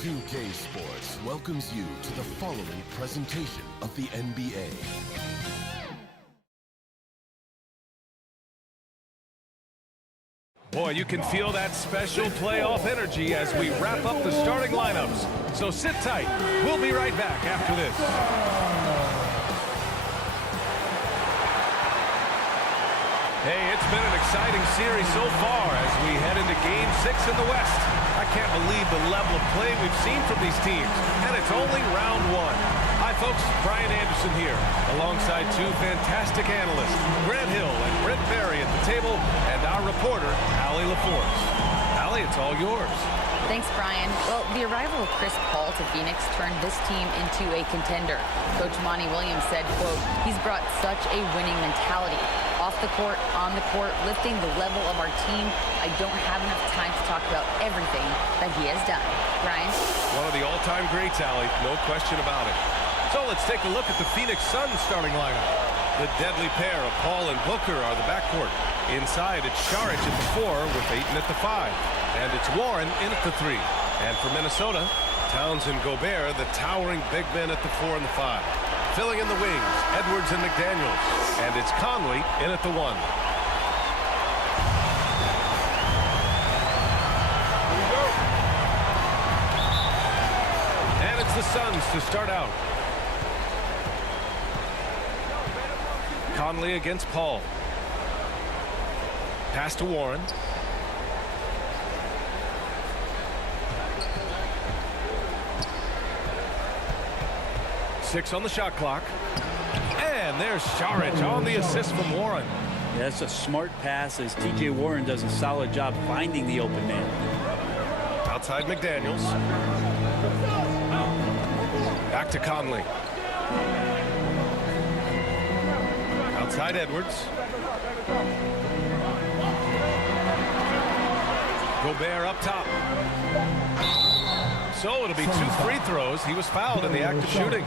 2K Sports welcomes you to the following presentation of the NBA. Boy, you can feel that special playoff energy as we wrap up the starting lineups. So sit tight. We'll be right back after this. Hey, it's been an exciting series so far as we head into Game 6 in the West. I can't believe the level of play we've seen from these teams, and it's only round one. Hi, folks. Brian Anderson here, alongside two fantastic analysts, Grant Hill and Brent Barry at the table, and our reporter, Allie LaForce. Allie, it's all yours. Thanks, Brian. Well, the arrival of Chris Paul to Phoenix turned this team into a contender. Coach Monty Williams said, quote, "He's brought such a winning mentality. Off the court, on the court, lifting the level of our team. I don't have enough time to talk about everything that he has done." Brian? One of the all-time greats, Allie. No question about it. So let's take a look at the Phoenix Suns starting lineup. The deadly pair of Paul and Booker are the backcourt. Inside, it's Saric at the 4 with Ayton at the 5. And it's Warren in at the 3. And for Minnesota, Towns and Gobert, the towering big men at the 4 and the 5. Filling in the wings, Edwards and McDaniels. And it's Conley in at the 1. And it's the Suns to start out. Conley against Paul. Pass to Warren. Six on the shot clock. And there's Saric on the assist from Warren. Yeah, that's a smart pass as TJ Warren does a solid job finding the open man. Outside McDaniels. Back to Conley. Outside Edwards. Gobert up top. So it'll be 2 free throws. He was fouled in the act of shooting.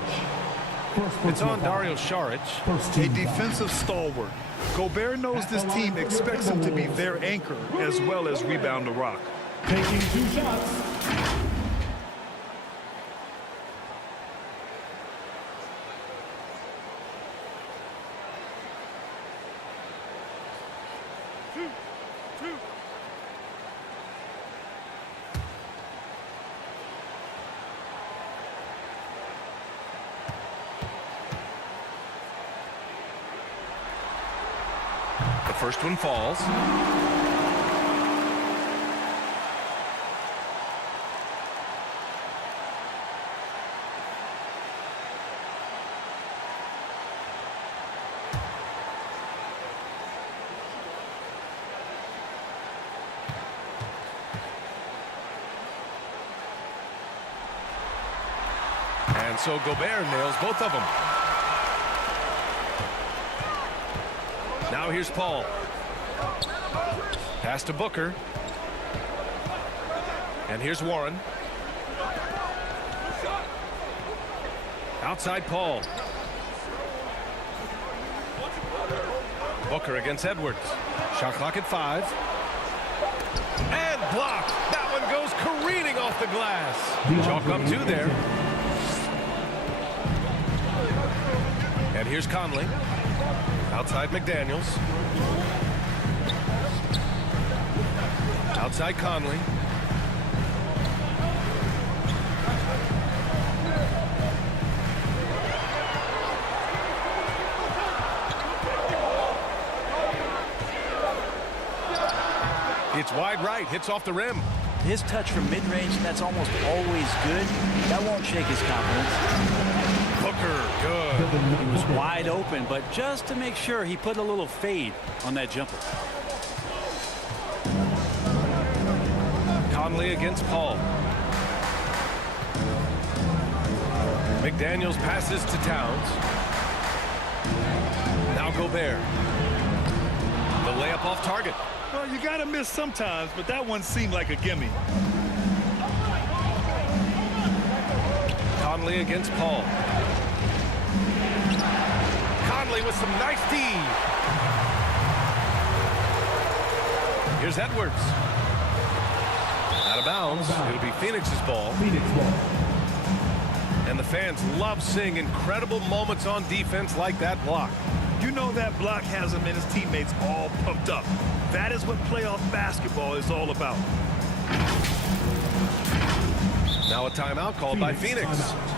It's on Dario Saric. A defensive stalwart. Gobert knows this team expects him to be their anchor as well as rebound the rock. Taking 2 shots. The first one falls. And so Gobert nails both of them. Now here's Paul. Pass to Booker. And here's Warren. Outside Paul. Booker against Edwards. Shot clock at 5. And blocked. That one goes careening off the glass. Chalk up 2 there. And here's Conley. Outside McDaniels. Outside Conley. It's wide right, hits off the rim. His touch from mid-range, that's almost always good. That won't shake his confidence. Booker, good. He was wide open, but just to make sure, he put a little fade on that jumper. Conley against Paul. McDaniels passes to Towns. Now Gobert. The layup off target. Well, you got to miss sometimes, but that one seemed like a gimme. Conley against Paul. Conley with some nice D. Here's Edwards. Out of of bounds. It'll be Phoenix's ball. Phoenix ball. And the fans love seeing incredible moments on defense like that block. You know that block has him and his teammates all pumped up. That is what playoff basketball is all about. Now a timeout called by Phoenix. Timeout.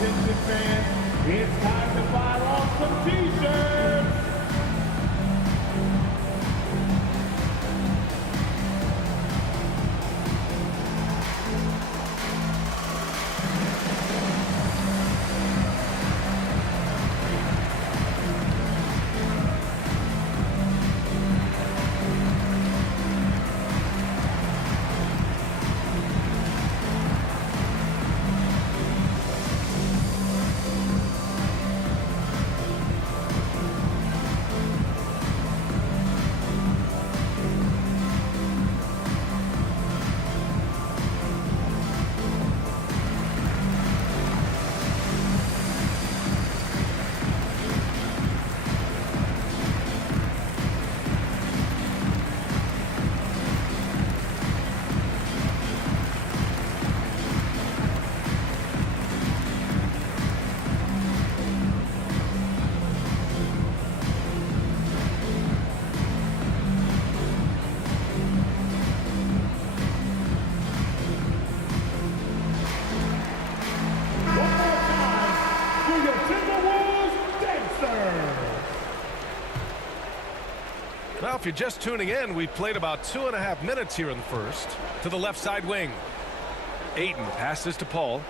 Attention fans, it's time to fire off some t-shirts. Timberwolves dancers. Now, if you're just tuning in, we've played about 2.5 minutes here in the first. To the left side wing. Ayton passes to Paul.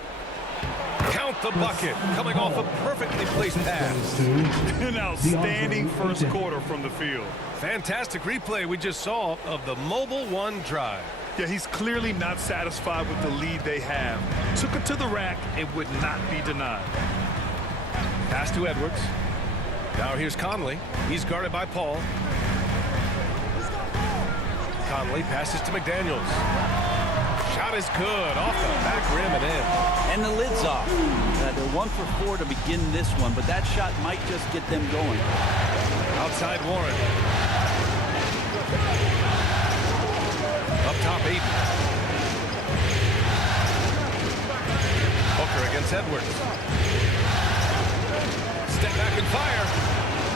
Count the bucket. Coming off a perfectly placed pass. An outstanding first quarter from the field. Fantastic replay we just saw of the Mobile One drive. Yeah, he's clearly not satisfied with the lead they have. Took it to the rack and would not be denied. Pass to Edwards. Now here's Conley. He's guarded by Paul. Conley passes to McDaniels. Shot is good. Off the back rim and in. And the lid's off. They're 1 for 4 to begin this one, but that shot might just get them going. Outside Warren. Up top, Ayton. Booker against Edwards. Step back and fire.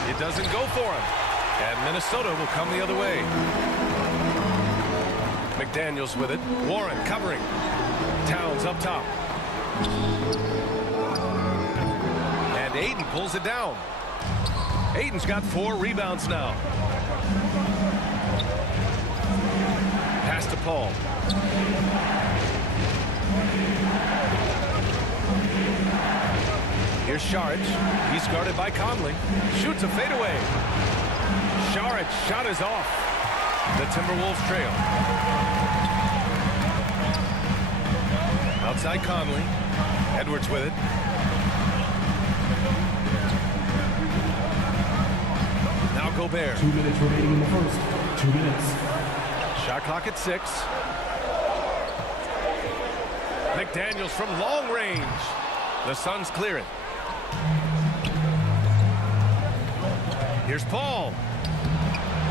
It doesn't go for him. And Minnesota will come the other way. McDaniels with it. Warren covering. Towns up top. And Ayton pulls it down. Ayton's got 4 rebounds now. Pass to Paul. Here's Saric. He's guarded by Conley. Shoots a fadeaway. Saric shot is off. The Timberwolves trail. Outside Conley. Edwards with it. Now Gobert. 2 minutes remaining in the first. 2 minutes. Shot clock at 6. McDaniels from long range. The Suns clear it. Here's Paul.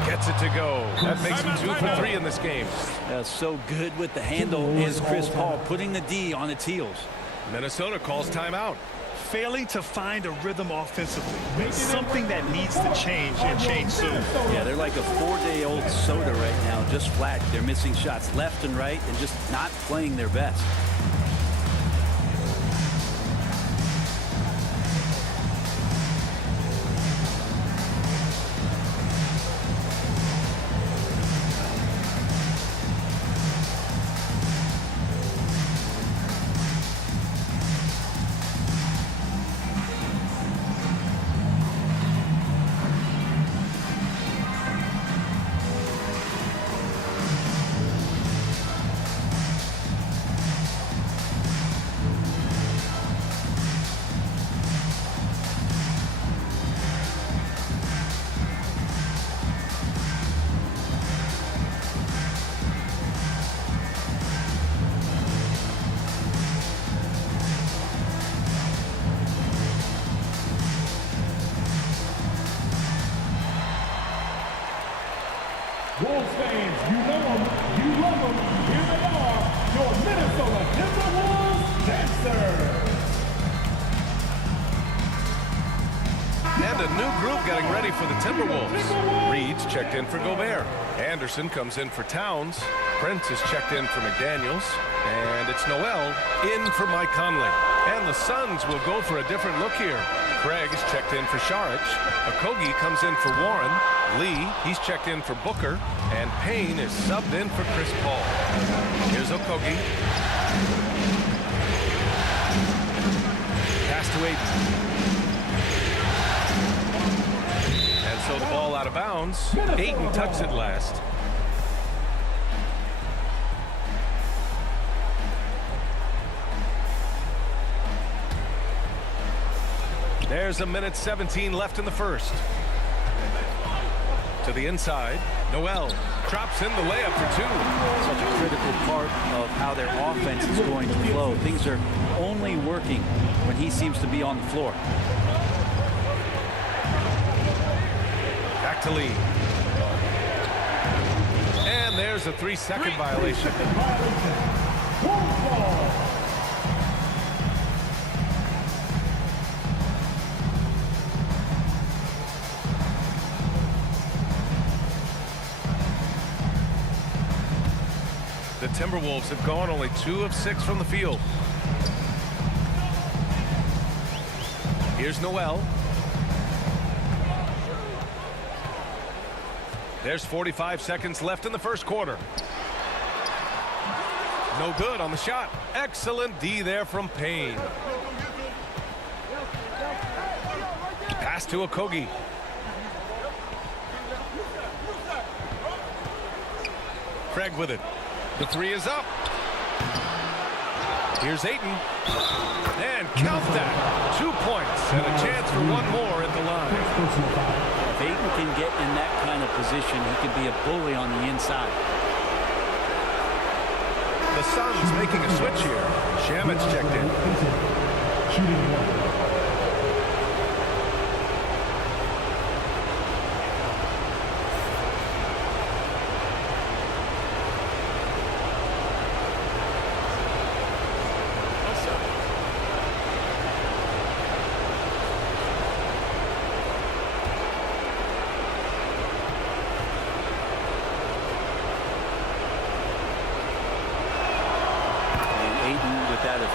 Gets it to go. That makes him 2 for 3 in this game. So good with the handle is Chris Paul, putting the D on its heels. Minnesota calls timeout. Failing to find a rhythm offensively. Something that needs to change and change soon. Yeah, they're like a 4-day-old soda right now, just flat. They're missing shots left and right and just not playing their best. Wolves fans, you know them, you love them. Here they are, your Minnesota Timberwolves dancers. And a new group getting ready for the Timberwolves. Reed's checked in for Gobert. Anderson comes in for Towns. Prince is checked in for McDaniels. And it's Noel in for Mike Conley. And the Suns will go for a different look here. Craig is checked in for Saric. Okogie comes in for Warren. Lee, he's checked in for Booker. And Payne is subbed in for Chris Paul. Here's Okogie. Pass to Aiden. And so the ball out of bounds. Ayton touched it last. There's a minute 17 left in the first. To the inside. Noel drops in the layup for two. Such a critical part of how their offense is going to flow. Things are only working when he seems to be on the floor. Back to Lee. And there's a 3-second violation. The Timberwolves have gone only 2 of 6 from the field. Here's Noel. There's 45 seconds left in the first quarter. No good on the shot. Excellent D there from Payne. Pass to Okogie. Craig with it. The three is up. Here's Ayton. And count that. 2 points and a chance for one more at the line. If Ayton can get in that kind of position, he can be a bully on the inside. The Suns making a switch here. Shamit's checked in. Shooting one.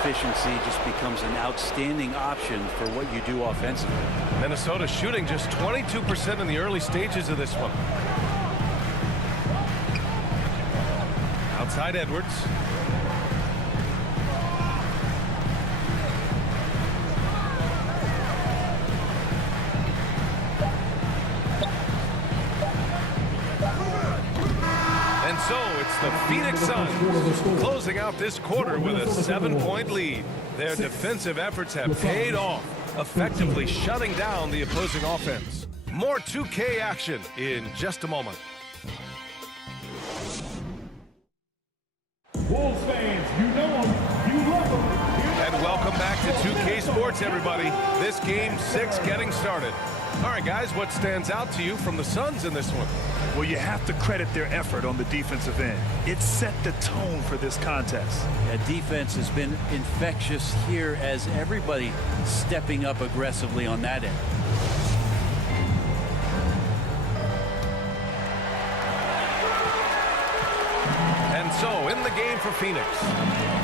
Efficiency just becomes an outstanding option for what you do offensively. Minnesota shooting just 22% in the early stages of this one. Outside Edwards. And so it's the Phoenix Suns closing out this quarter with a 7-point lead. Their defensive efforts have paid off, effectively shutting down the opposing offense. More 2K action in just a moment. Wolves fans, you know them, you love them. And welcome back to 2K Sports, everybody. This game 6 getting started. All right, guys, what stands out to you from the Suns in this one? Well, you have to credit their effort on the defensive end. It set the tone for this contest. That defense has been infectious here as everybody stepping up aggressively on that end. And so in the game for Phoenix,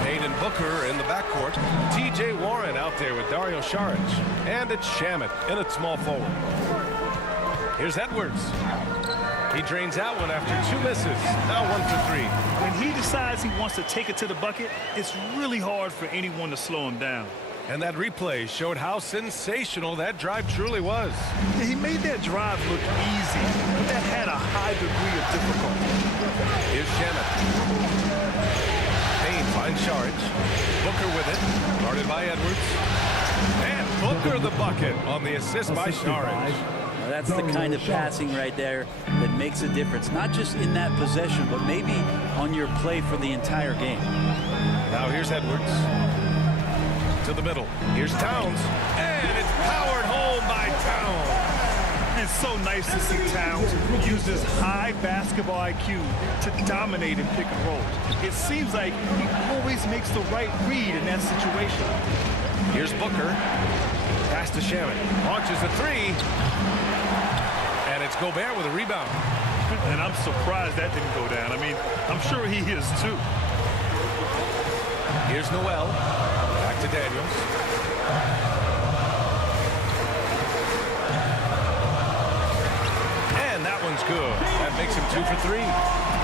Payne and Booker in the backcourt, T.J. Warren out there with Dario Saric, and it's Shamit in at small forward. Here's Edwards. He drains out one after 2 misses. Now 1 for 3. When he decides he wants to take it to the bucket, it's really hard for anyone to slow him down. And that replay showed how sensational that drive truly was. Yeah, he made that drive look easy, but that had a high degree of difficulty. Here's Shamit. Payne finds Saric. Booker with it. Guarded by Edwards. And Booker the bucket on the assist by Saric. Now that's the kind of passing right there that makes a difference, not just in that possession, but maybe on your play for the entire game. Now here's Edwards. To the middle. Here's Towns. And it's powered home by Towns. it's so nice to see Towns use his high basketball IQ to dominate in pick and rolls. It seems like he always makes the right read in that situation. Here's Booker. Pass to Shaman. Launches a three. And it's Gobert with a rebound. And I'm surprised that didn't go down. I mean, I'm sure he is too. Here's Noel. Back to Daniels. And that one's good. That makes him 2 for 3.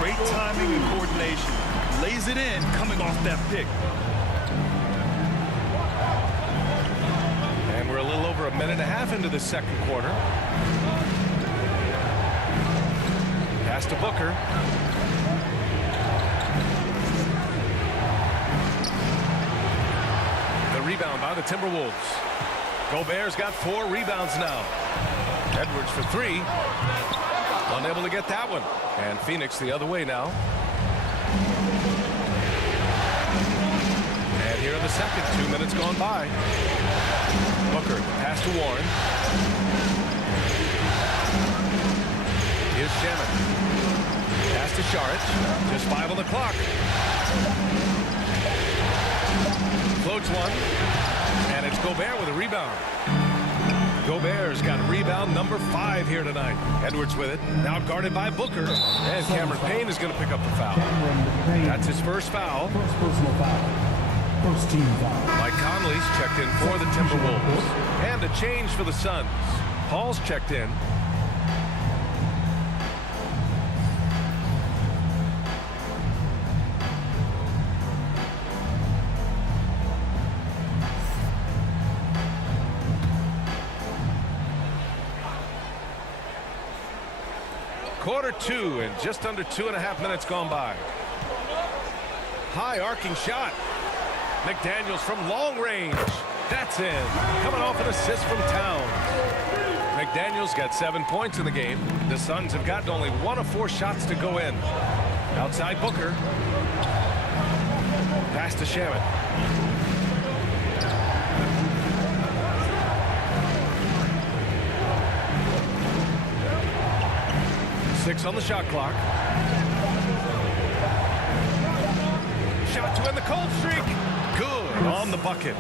Great timing and coordination. Lays it in coming off that pick. And we're a little over a minute and a half into the second quarter. Pass to Booker. The rebound by the Timberwolves. Gobert's got 4 rebounds now. Edwards for 3. Unable to get that one. And Phoenix the other way now. And here in the second, 2 minutes gone by. Booker, pass to Warren. Here's Shaman. Pass to Šarić. Just 5 on the clock. Floats one. And it's Gobert with a rebound. Gobert's got rebound number 5 here tonight. Edwards with it. Now guarded by Booker. And Cameron Payne is going to pick up the foul. That's his first foul. First personal foul. First team foul. Mike Conley's checked in for the Timberwolves. And a change for the Suns. Paul's checked in. Quarter 2 and just under 2.5 minutes gone by. High arcing shot. McDaniels from long range. That's in. Coming off an assist from Towns. McDaniels got 7 points in the game. The Suns have gotten only 1 of 4 shots to go in. Outside Booker. Pass to Shaman. Six on the shot clock. Shot to end the cold streak. Good on the bucket.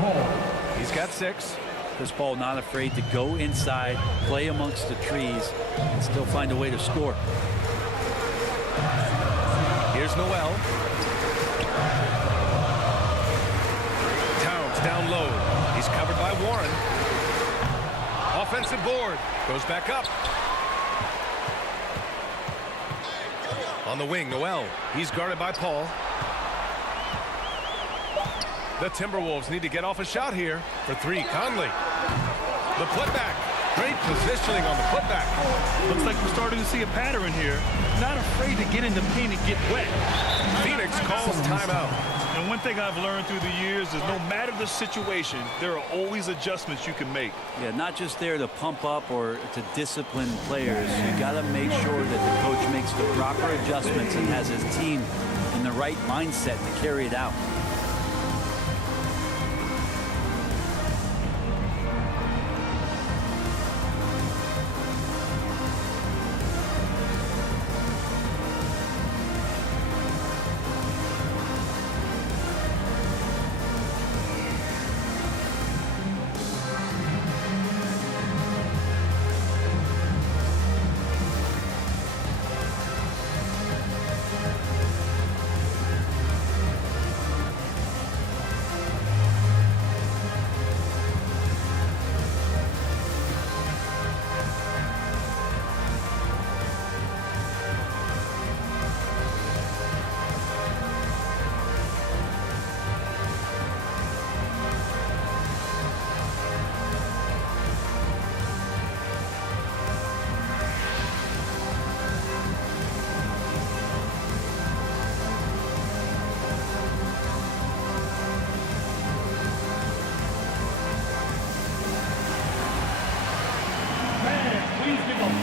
He's got 6. Chris Paul not afraid to go inside, play amongst the trees, and still find a way to score. Here's Noel. Towns down low. He's covered by Warren. Offensive board. Goes back up. On the wing, Noel. He's guarded by Paul. The Timberwolves need to get off a shot here for 3. Conley. The putback. Great positioning on the putback. Looks like we're starting to see a pattern here. Not afraid to get in the paint and get wet. Phoenix calls timeout. And one thing I've learned through the years is no matter the situation, there are always adjustments you can make. Yeah, not just there to pump up or to discipline players. You got to make sure that the coach makes the proper adjustments and has his team in the right mindset to carry it out.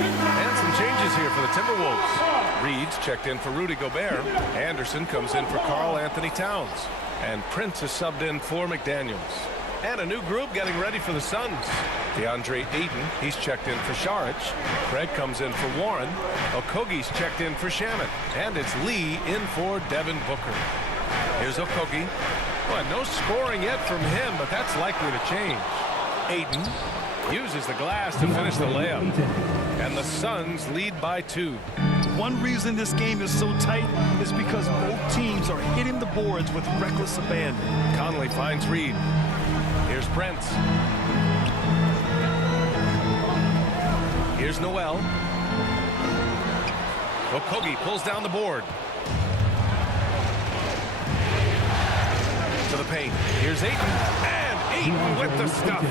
And some changes here for the Timberwolves. Reed's checked in for Rudy Gobert. Anderson comes in for Karl Anthony Towns. And Prince is subbed in for McDaniels. And a new group getting ready for the Suns. DeAndre Ayton, he's checked in for Saric. Craig comes in for Warren. Okogie's checked in for Shaman. And it's Lee in for Devin Booker. Here's Okogie. Well, no scoring yet from him, but that's likely to change. Ayton uses the glass to finish the layup. And the Suns lead by 2. One reason this game is so tight is because both teams are hitting the boards with reckless abandon. Conley finds Reed. Here's Prince. Here's Noel. Okogie pulls down the board. To the paint. Here's Ayton. And Ayton with the stuff.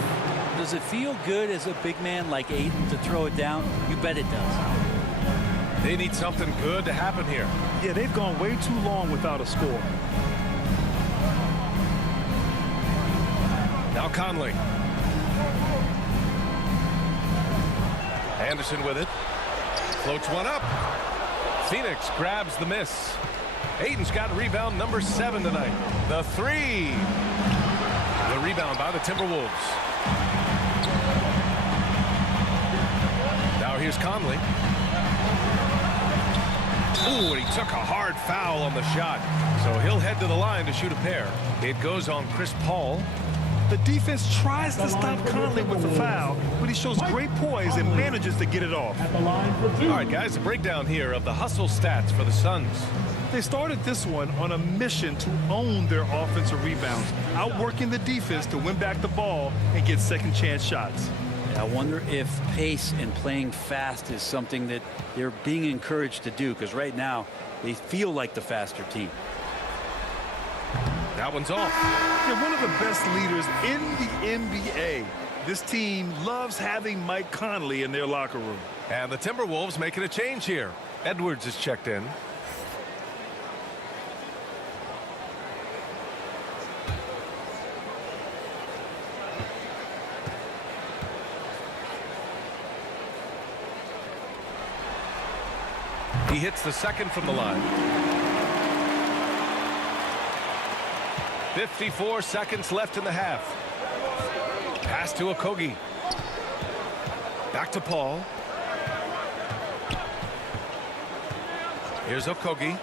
Does it feel good as a big man like Ayton to throw it down? You bet it does. They need something good to happen here. Yeah, they've gone way too long without a score. Now Conley. Anderson with it. Floats one up. Phoenix grabs the miss. Ayton's got rebound number 7 tonight. The 3. The rebound by the Timberwolves. Now here's Conley. Ooh, and he took a hard foul on the shot. So he'll head to the line to shoot a pair. It goes on Chris Paul. The defense tries to stop Conley with the foul, but he shows great poise and manages to get it off. At the line for 2. All right, guys, a breakdown here of the hustle stats for the Suns. They started this one on a mission to own their offensive rebounds, outworking the defense to win back the ball and get second chance shots. I wonder if pace and playing fast is something that they're being encouraged to do, because right now they feel like the faster team. That one's off. They're one of the best leaders in the NBA. This team loves having Mike Conley in their locker room. And the Timberwolves making a change here. Edwards is checked in. He hits the second from the line. 54 seconds left in the half. Pass to Okogie. Back to Paul. Here's Okogie.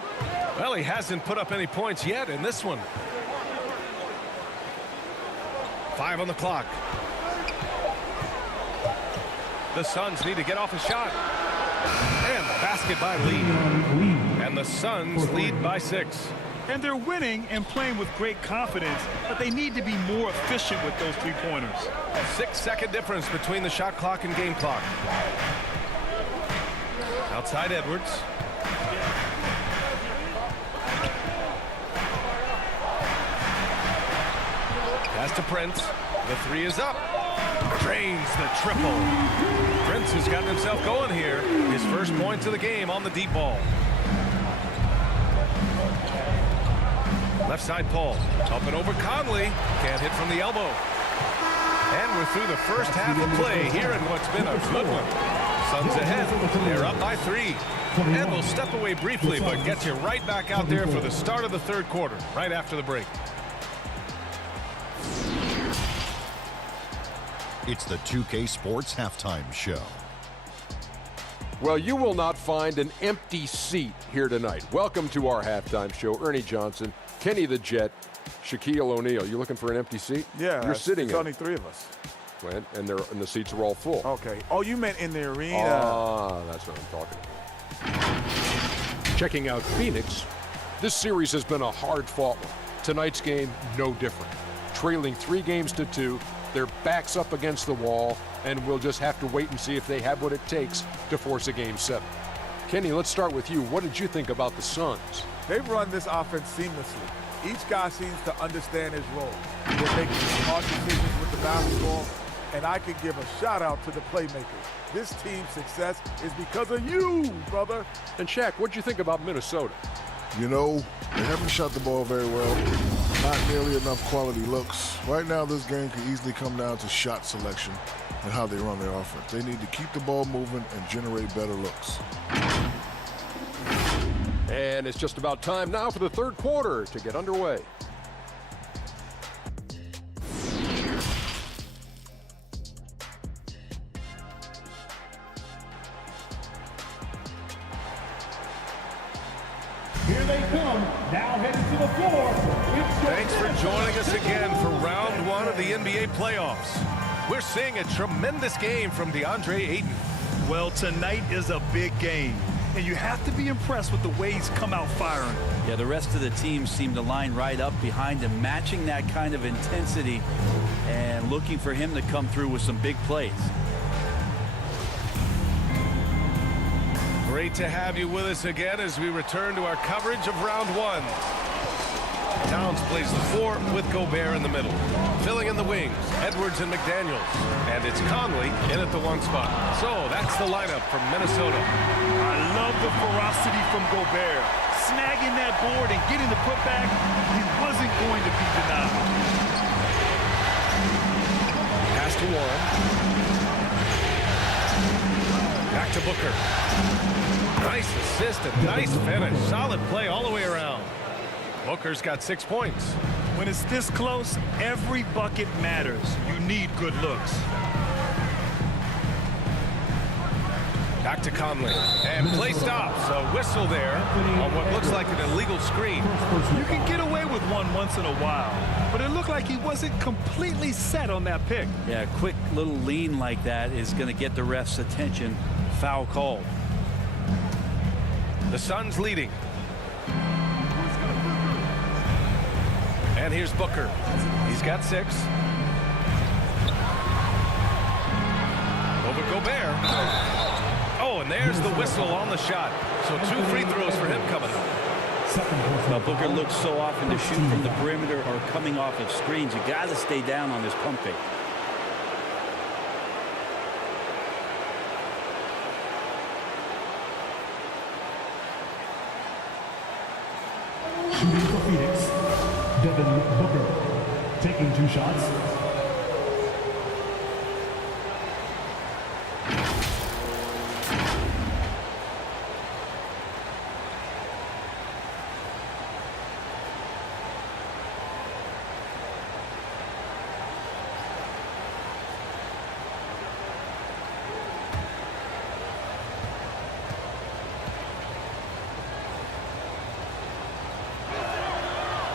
Well, he hasn't put up any points yet in this one. 5 on the clock. The Suns need to get off a shot. And the basket by Lee. And the Suns lead by 6. And they're winning and playing with great confidence, but they need to be more efficient with those three-pointers. 6-second difference between the shot clock and game clock. Outside Edwards. Pass to Prince. The 3 is up. Drains the triple. Prince has gotten himself going here. His first points of the game on the deep ball. Left side Paul. Up and over Conley. Can't hit from the elbow. And we're through the first half of play here in what's been a good one. Suns ahead. They're up by 3. And we'll step away briefly, but get you right back out there for the start of the third quarter, right after the break. It's the 2K Sports Halftime Show. Well, you will not find an empty seat here tonight. Welcome to our halftime show. Ernie Johnson, Kenny the Jet, Shaquille O'Neal. You looking for an empty seat? Yeah, you're sitting it's in. only 3 of us. And the seats are all full. Okay. Oh, you meant in the arena. Ah, that's what I'm talking about. Checking out Phoenix. This series has been a hard-fought one. Tonight's game, no different. Trailing 3 games to 2. Their backs up against the wall, and we'll just have to wait and see if they have what it takes to force a Game 7. Kenny, let's start with you. What did you think about the Suns? They've run this offense seamlessly. Each guy seems to understand his role. They're making smart decisions with the basketball, and I can give a shout-out to the playmakers. This team's success is because of you, brother. And Shaq, what did you think about Minnesota? You know, they haven't shot the ball very well. Not nearly enough quality looks. Right now, this game could easily come down to shot selection and how they run their offense. They need to keep the ball moving and generate better looks. And it's just about time now for the third quarter to get underway. here they come, now heading to the floor. Thanks for joining us again for round one of the NBA playoffs. We're seeing a tremendous game from DeAndre Ayton. Well, tonight is a big game, and you have to be impressed with the way he's come out firing. Yeah, the rest of the team seem to line right up behind him, matching that kind of intensity and looking for him to come through with some big plays. Great to have you with us again as we return to our coverage of round one. Towns plays the 4 with Gobert in the middle. Filling in the wings, Edwards and McDaniels. And it's Conley in at the 1 spot. So that's the lineup from Minnesota. I love the ferocity from Gobert. Snagging that board and getting the putback, he wasn't going to be denied. Pass to Warren. Back to Booker. Nice assist and nice finish. Solid play all the way around. Booker's got 6 points. When it's this close, every bucket matters. You need good looks. Back to Conley. And play stops. A whistle there on what looks like an illegal screen. You can get away with one once in a while, but it looked like he wasn't completely set on that pick. Yeah, a quick little lean like that is going to get the ref's attention. Foul called. The Suns leading. And here's Booker. He's got 6. Over Gobert. Oh, and there's the whistle on the shot. So 2 free throws for him coming up. Now, Booker looks so often to shoot from the perimeter or coming off of screens. You got to stay down on this pump fake. Shooting for Phoenix, Devin Booker, taking 2 shots.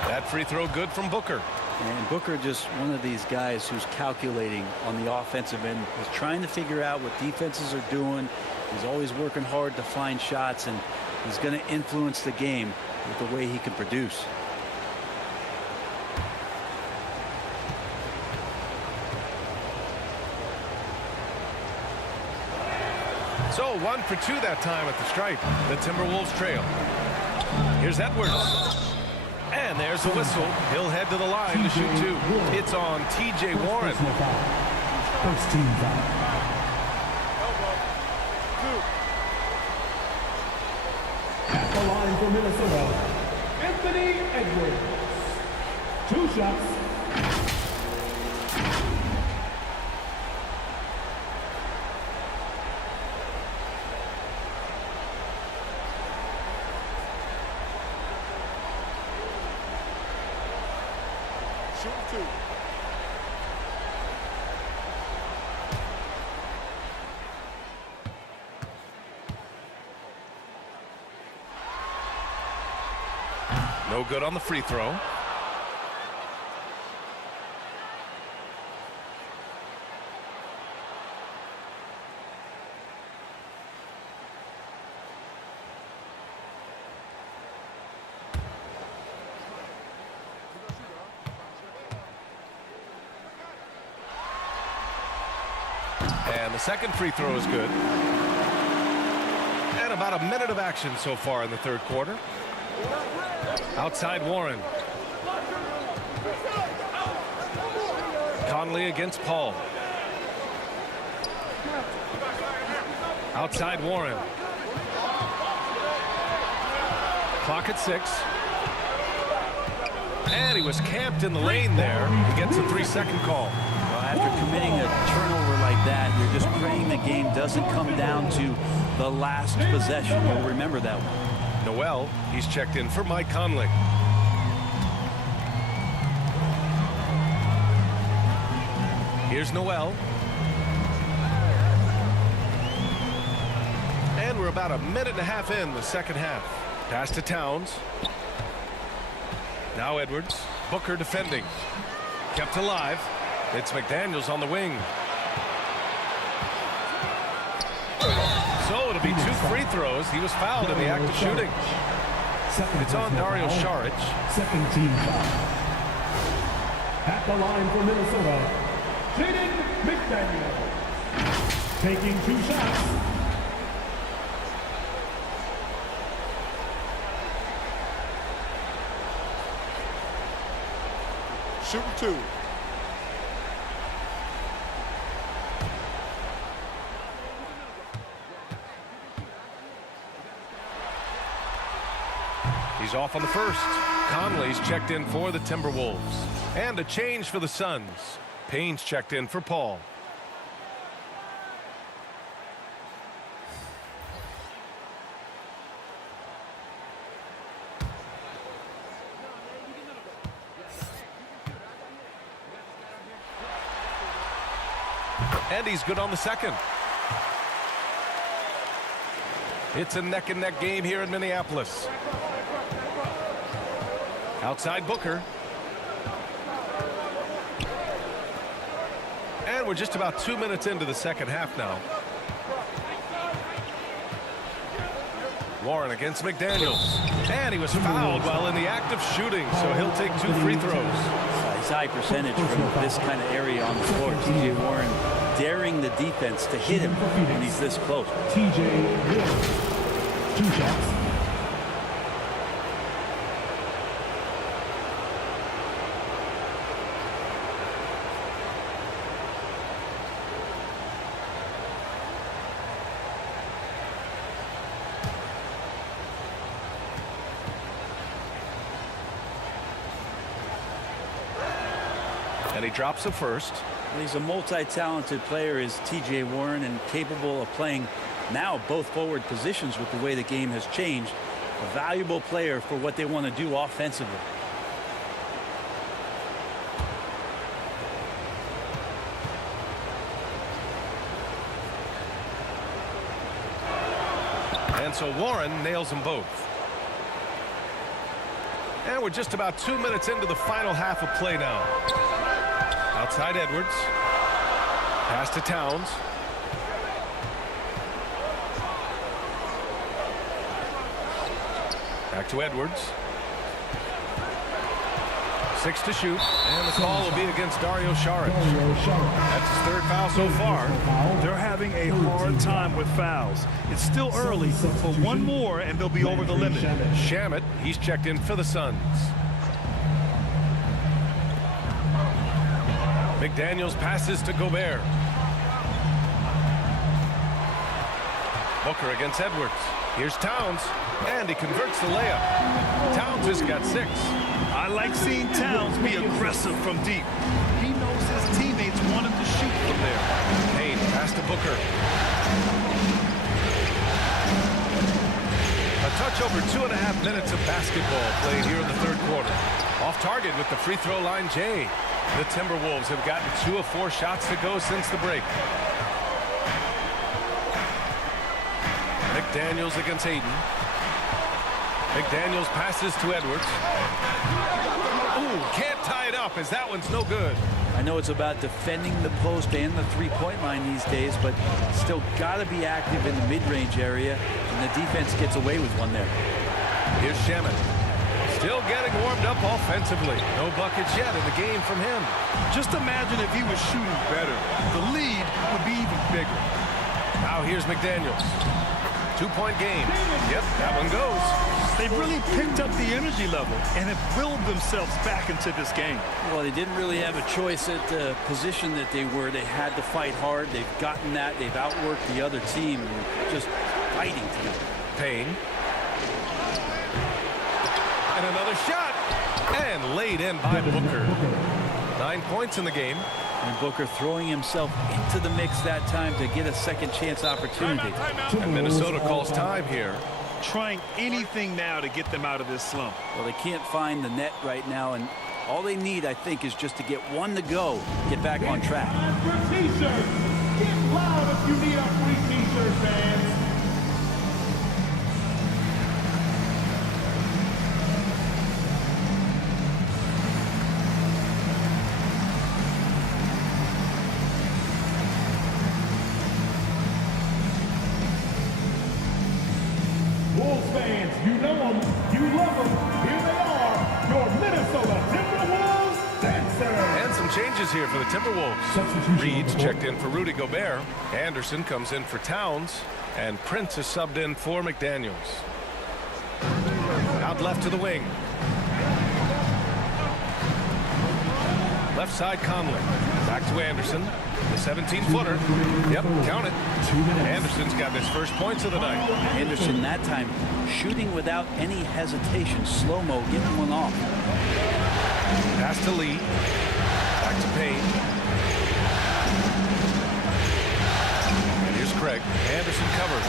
That free throw good from Booker. And Booker just one of these guys who's calculating on the offensive end. He's trying to figure out what defenses are doing. He's always working hard to find shots, and he's going to influence the game with the way he can produce. So 1 for 2 that time at the stripe. The Timberwolves trail. Here's Edwards. And there's the whistle. He'll head to the line to shoot 2. It's on T.J. Warren. First team foul. At the line for Minnesota, Anthony Edwards. 2 shots. Shoot 2. No good on the free throw. And the second free throw is good. And about a minute of action so far in the 3rd quarter. Outside Warren. Conley against Paul. Outside Warren. Clock at 6. And he was camped in the lane there. He gets a 3-second call. Well, after committing a turnover like that, you're just praying the game doesn't come down to the last possession. You'll remember that one. Noel, he's checked in for Mike Conley. Here's Noel. And we're about a minute and a half in the second half. Pass to Towns. Now Edwards. Booker defending. Kept alive. It's McDaniels on the wing. So it'll be 2 free throws. He was fouled in the act of shooting. It's on Dario Saric. Second team foul. At the line for Minnesota, Jaden McDaniel. Taking 2 shots. Shooting 2. He's off on the first. Conley's checked in for the Timberwolves. And a change for the Suns. Payne's checked in for Paul. And he's good on the second. It's a neck-and-neck game here in Minneapolis. Outside Booker. And we're just about 2 minutes into the second half now. Warren against McDaniels. And he was fouled while in the act of shooting, so he'll take 2 free throws. His high percentage from this kind of area on the floor. T.J. Warren daring the defense to hit him when he's this close. T.J. Warren. 2 shots. And he drops the first. He's a multi-talented player, is T.J. Warren, and capable of playing now both forward positions with the way the game has changed. A valuable player for what they want to do offensively. And so Warren nails them both. And we're just about 2 minutes into the final half of play now. Outside Edwards. Pass to Towns. Back to Edwards. 6 to shoot. And the call will be against Dario Saric. That's his 3rd foul so far. They're having a hard time with fouls. It's still early, but one more and they'll be over the limit. Shamet, he's checked in for the Suns. McDaniels passes to Gobert. Booker against Edwards. Here's Towns, and he converts the layup. Towns has got 6. I like seeing Towns be aggressive from deep. He knows his teammates want him to shoot from there. Payne pass to Booker. A touch over 2.5 minutes of basketball played here in the 3rd quarter. Off target with the free throw line, Jay. The Timberwolves have gotten 2 of 4 shots to go since the break. McDaniels against Hayden. McDaniels passes to Edwards. Ooh, can't tie it up as that one's no good. I know it's about defending the post and the three-point line these days, but still got to be active in the mid-range area, and the defense gets away with one there. Here's Shamet. Still getting warmed up offensively. No buckets yet in the game from him. Just imagine if he was shooting better. The lead would be even bigger. Now here's McDaniels. 2-point game. Yep, that one goes. They've really picked up the energy level and have willed themselves back into this game. Well, they didn't really have a choice at the position that they were. They had to fight hard. They've gotten that. They've outworked the other team. And just fighting together. Payne. And another shot. And laid in by Booker. 9 points in the game. And Booker throwing himself into the mix that time to get a second chance opportunity. And Minnesota calls time here. Trying anything now to get them out of this slump. Well, they can't find the net right now, and all they need, I think, is just to get one to go, get back on track. For t-shirts, get loud if you need a free t-shirt, fans. Wolves fans, you know them, you love them. Here they are, your Minnesota Timberwolves dancers. And some changes here for the Timberwolves. Reed's checked in for Rudy Gobert. Anderson comes in for Towns. And Prince is subbed in for McDaniels. Out left to the wing. Left side Conley. Back to Anderson. The 17-footer. Yep, count it. Anderson's got his first points of the night. Anderson that time shooting without any hesitation. Slow-mo getting one off. Pass to Lee. Back to Payne. And here's Craig. Anderson covers.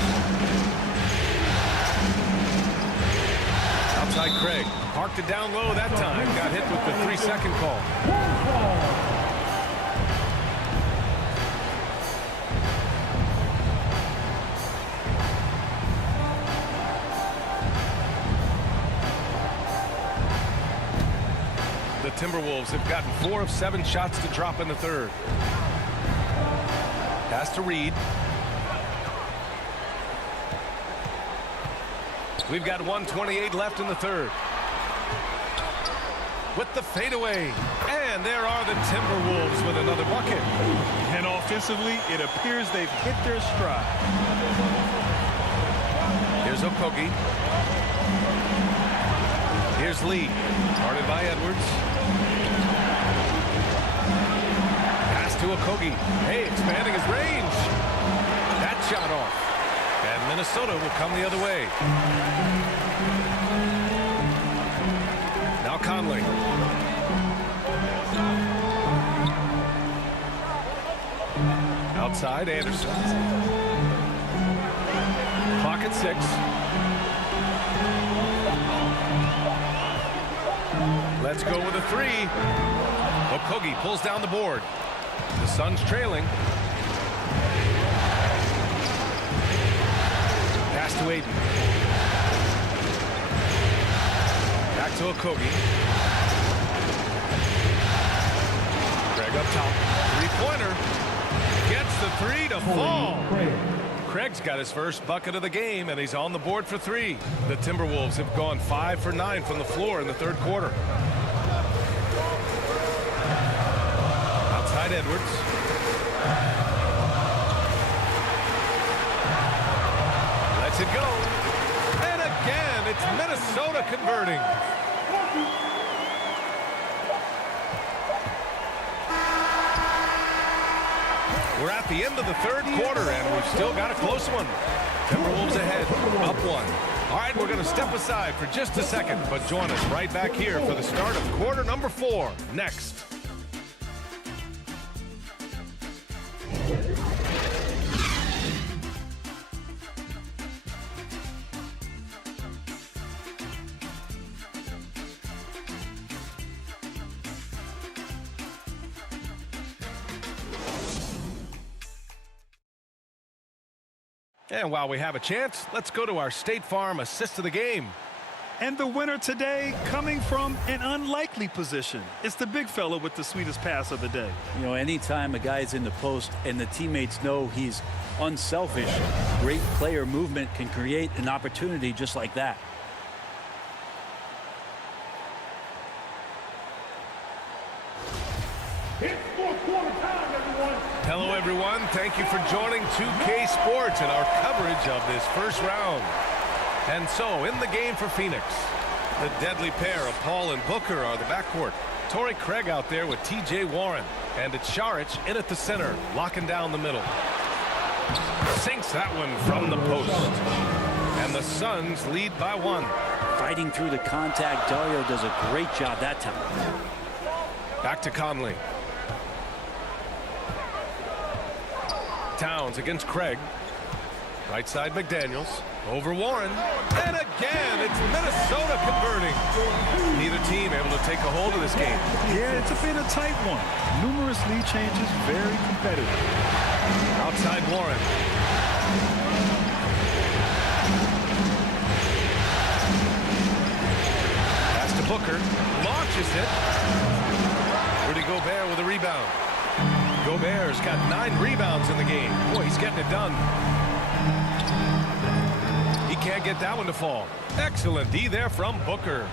Outside Craig. Parked it down low that time. Got hit with the 3-second call. The Timberwolves have gotten 4 of 7 shots to drop in the third. Pass to Reed. We've got 1:28 left in the third. With the fadeaway. And there are the Timberwolves with another bucket. And offensively, it appears they've hit their stride. Here's Okogie. Here's Lee. Guarded by Edwards. Pass to Okogie. Hey, expanding his range. That shot off. And Minnesota will come the other way. Now Conley. Outside, Anderson. Clock at 6. Let's go with a 3. Okogie pulls down the board. The Suns trailing. Pass to Aiden. Back to Okogie. Craig up top. 3-pointer. Gets the 3 to fall. Craig's got his first bucket of the game, and he's on the board for 3. The Timberwolves have gone 5 for 9 from the floor in the third quarter. Outside Edwards. Lets it go. And again, it's Minnesota converting. We're at the end of the third quarter, and we've still got a close one. Timberwolves ahead, up 1. All right, we're going to step aside for just a second, but join us right back here for the start of quarter number 4, next. And while we have a chance, let's go to our State Farm assist of the game. And the winner today coming from an unlikely position. It's the big fella with the sweetest pass of the day. You know, anytime a guy's in the post and the teammates know he's unselfish, great player movement can create an opportunity just like that. It's fourth quarter time, everyone. Hello, everyone. Thank you for joining 2K Sports and our coverage of this first round. And so, in the game for Phoenix, the deadly pair of Paul and Booker are the backcourt. Torrey Craig out there with T.J. Warren. And it's Šarić in at the center, locking down the middle. Sinks that one from the post. And the Suns lead by 1. Fighting through the contact, Dario does a great job that time. Back to Conley. Towns against Craig. Right side McDaniels. Over Warren. And again, it's Minnesota converting. Neither team able to take a hold of this game. Yeah, it's been a tight one. Numerous lead changes, very competitive. Outside Warren. Pass to Booker. Launches it. Rudy Gobert with a rebound. Gobert's got 9 rebounds in the game. Boy, he's getting it done. He can't Can't get that one to fall. Excellent D there from Booker.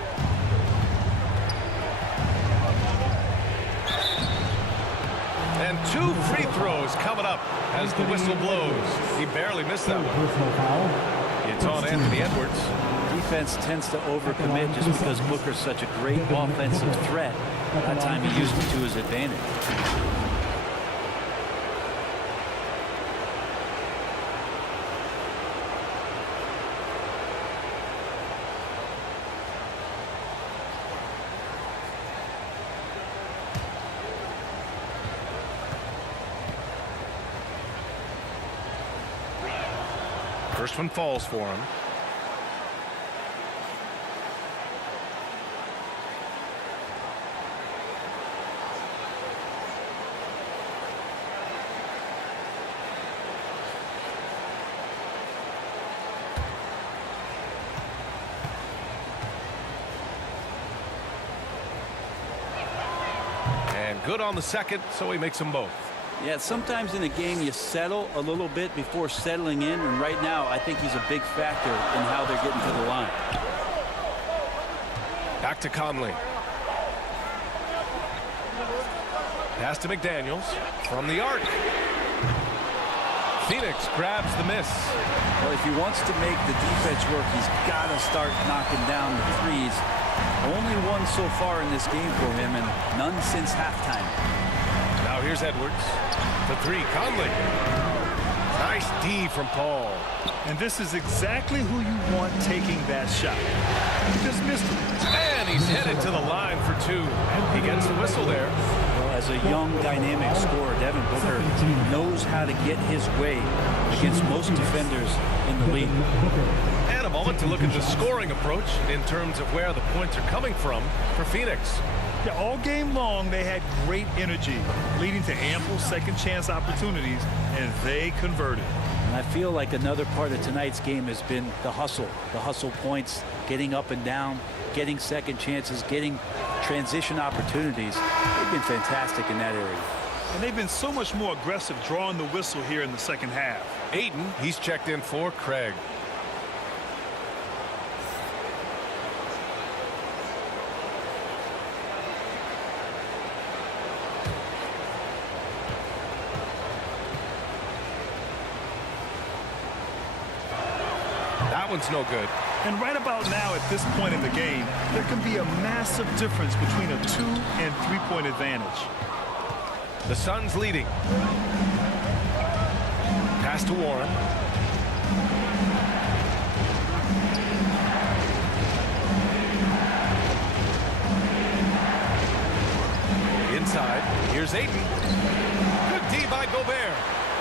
And 2 free throws coming up as the whistle blows. He barely missed that one. It's on Anthony Edwards. Defense tends to overcommit just because Booker's such a great offensive threat. That time he used it to his advantage. First one falls for him. And good on the second, so he makes them both. Yeah, sometimes in a game you settle a little bit before settling in, and right now I think he's a big factor in how they're getting to the line. Back to Conley. Pass to McDaniels from the arc. Phoenix grabs the miss. Well, if he wants to make the defense work, he's got to start knocking down the threes. Only one so far in this game for him, and none since halftime. Now here's Edwards. The 3, Conley. Nice D from Paul. And this is exactly who you want taking that shot. He just missed it. And he's headed to the line for 2. He gets the whistle there. Well, as a young, dynamic scorer, Devin Booker knows how to get his way against most defenders in the league. And a moment to look at the scoring approach in terms of where the points are coming from for Phoenix. Yeah, all game long, they had great energy, leading to ample second chance opportunities, and they converted. And I feel like another part of tonight's game has been the hustle points, getting up and down, getting second chances, getting transition opportunities. They've been fantastic in that area. And they've been so much more aggressive drawing the whistle here in the second half. Ayton, he's checked in for Craig. That one's no good. And right about now, at this point in the game, there can be a massive difference between a 2- and 3-point advantage. The Suns leading. Pass to Warren. Inside. Here's Ayton. Good D by Gobert.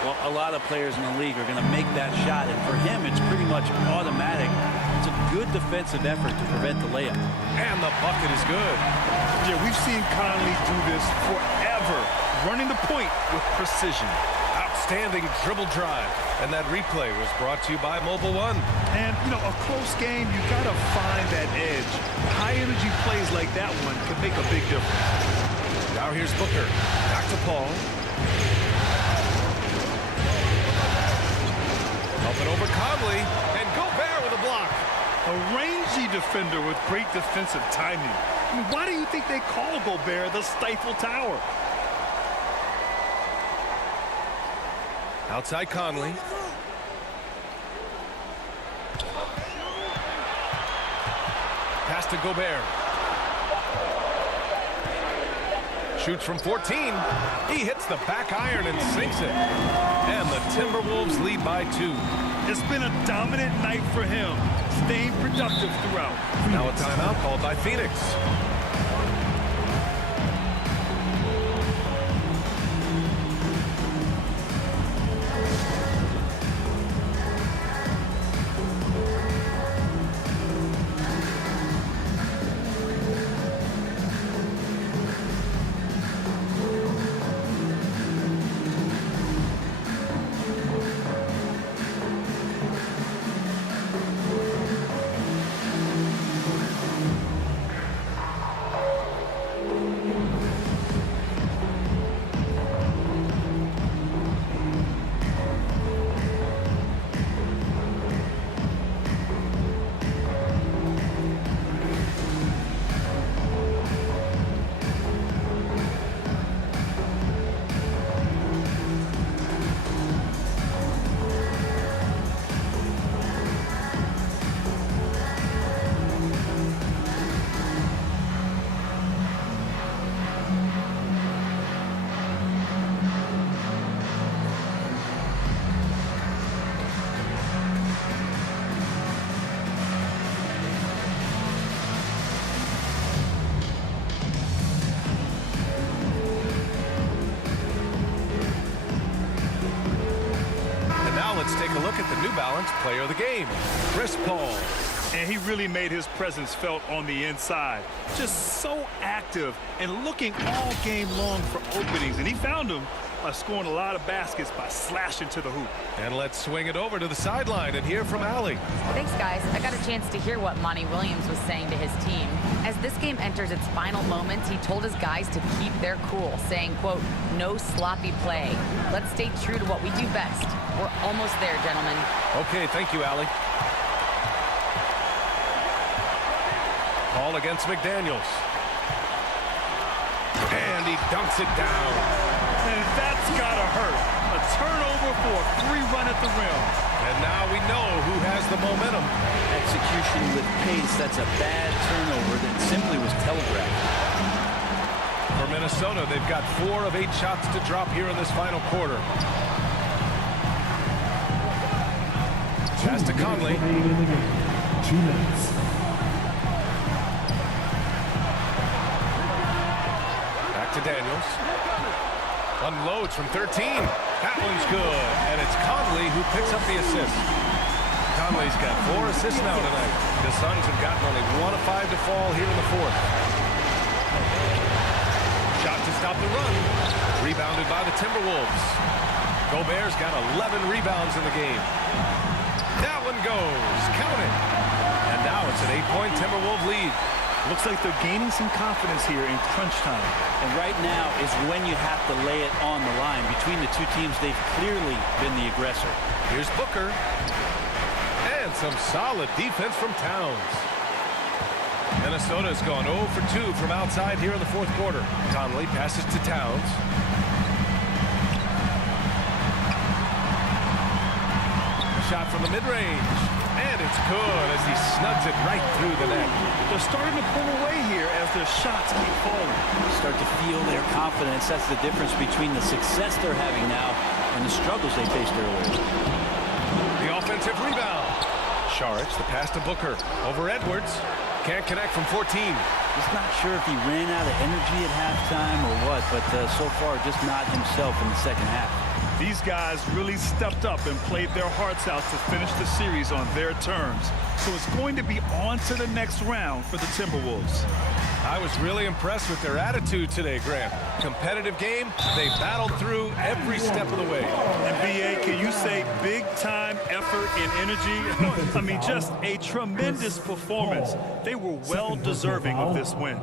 Well, a lot of players in the league are going to make that shot, and for him, it's pretty much automatic. It's a good defensive effort to prevent the layup. And the bucket is good. Yeah, we've seen Conley do this forever, running the point with precision. Outstanding dribble drive. And that replay was brought to you by Mobile One. And, you know, a close game, you got to find that edge. High-energy plays like that one can make a big difference. Now here's Booker. Back to Paul. Up and over Conley, and Gobert with a block. A rangy defender with great defensive timing. I mean, why do you think they call Gobert the Stifle Tower? Outside Conley. Pass to Gobert. Shoots from 14. He hits the back iron and sinks it. And the Timberwolves lead by 2. It's been a dominant night for him, staying productive throughout. Now a timeout called by Phoenix. look at the New Balance Player of the Game, Chris Paul. And he really made his presence felt on the inside. Just so active and looking all game long for openings. And he found them by scoring a lot of baskets by slashing to the hoop. And let's swing it over to the sideline and hear from Allie. Thanks, guys. I got a chance to hear what Monty Williams was saying to his team. As this game enters its final moments, he told his guys to keep their cool, saying, quote, "No sloppy play. Let's stay true to what we do best. We're almost there, gentlemen." Okay, thank you, Allie. Ball against McDaniels. And he dunks it down. And that's gotta hurt. A turnover for a free run at the rim. And now we know who has the momentum. Execution with pace, that's a bad turnover that simply was telegraphed. For Minnesota, they've got 4 of 8 shots to drop here in this final quarter. Pass to Conley. 2 minutes. Back to Daniels. Unloads from 13. That one's good. And it's Conley who picks up the assist. Conley's got 4 assists now tonight. The Suns have gotten only 1 of 5 to fall here in the 4th. Shot to stop the run. Rebounded by the Timberwolves. Gobert's got 11 rebounds in the game. That one goes. Count it. And now it's an 8-point Timberwolves lead. Looks like they're gaining some confidence here in crunch time. And right now is when you have to lay it on the line. Between the two teams, they've clearly been the aggressor. Here's Booker. And some solid defense from Towns. Minnesota's gone 0 for 2 from outside here in the 4th quarter. Conley passes to Towns. Shot from the mid-range. And it's good as he snugs it right through the net. They're starting to pull away here as their shots keep falling. Start to feel their confidence. That's the difference between the success they're having now and the struggles they faced earlier. The offensive rebound. Šarić, the pass to Booker. Over Edwards. Can't connect from 14. Just not sure if he ran out of energy at halftime or what, but so far just not himself in the second half. These guys really stepped up and played their hearts out to finish the series on their terms. So it's going to be on to the next round for the Timberwolves. I was really impressed with their attitude today, Grant. Competitive game. They battled through every step of the way. And BA, can you say big-time effort and energy? I mean, just a tremendous performance. They were well deserving of this win.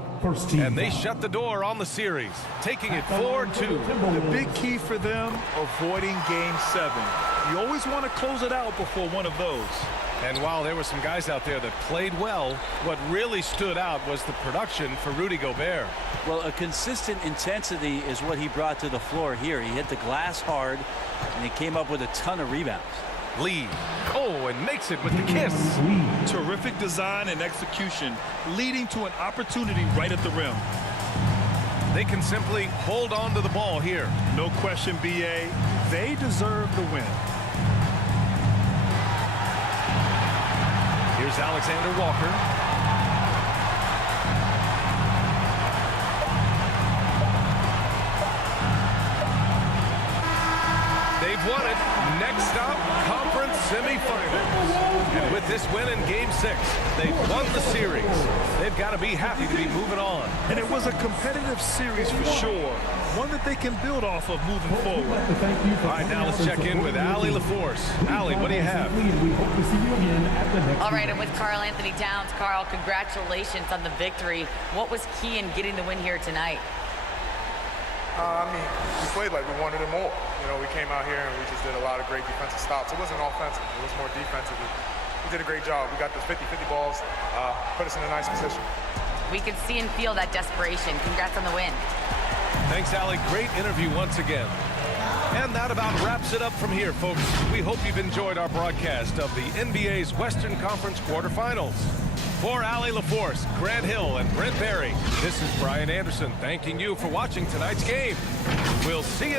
And they shut the door on the series, taking it 4-2. The big key for them, avoiding Game 7. You always want to close it out before one of those. And while there were some guys out there that played well, what really stood out was the production for Rudy Gobert. Well, a consistent intensity is what he brought to the floor here. He hit the glass hard, and he came up with a ton of rebounds. Lee. Oh, and makes it with the kiss. Terrific design and execution, leading to an opportunity right at the rim. They can simply hold on to the ball here. No question, BA. They deserve the win. Here's Alexander Walker. They've won it. Next stop, conference semifinals. And with this win in Game 6, they've won the series. They've got to be happy to be moving on. And it was a competitive series for sure. One that they can build off of moving forward. All right, now let's check in with Allie LaForce. Allie, what do you have? All right, I'm with Karl Anthony Towns. Karl, congratulations on the victory. What was key in getting the win here tonight? I mean, we played like we wanted it more. You know, we came out here and we just did a lot of great defensive stops. It wasn't offensive. It was more defensive. We did a great job. We got the 50-50 balls, put us in a nice position. We could see and feel that desperation. Congrats on the win. Thanks, Allie. Great interview once again. And that about wraps it up from here, folks. We hope you've enjoyed our broadcast of the NBA's Western Conference quarterfinals. For Allie LaForce, Grant Hill, and Brent Barry, this is Brian Anderson thanking you for watching tonight's game. We'll see you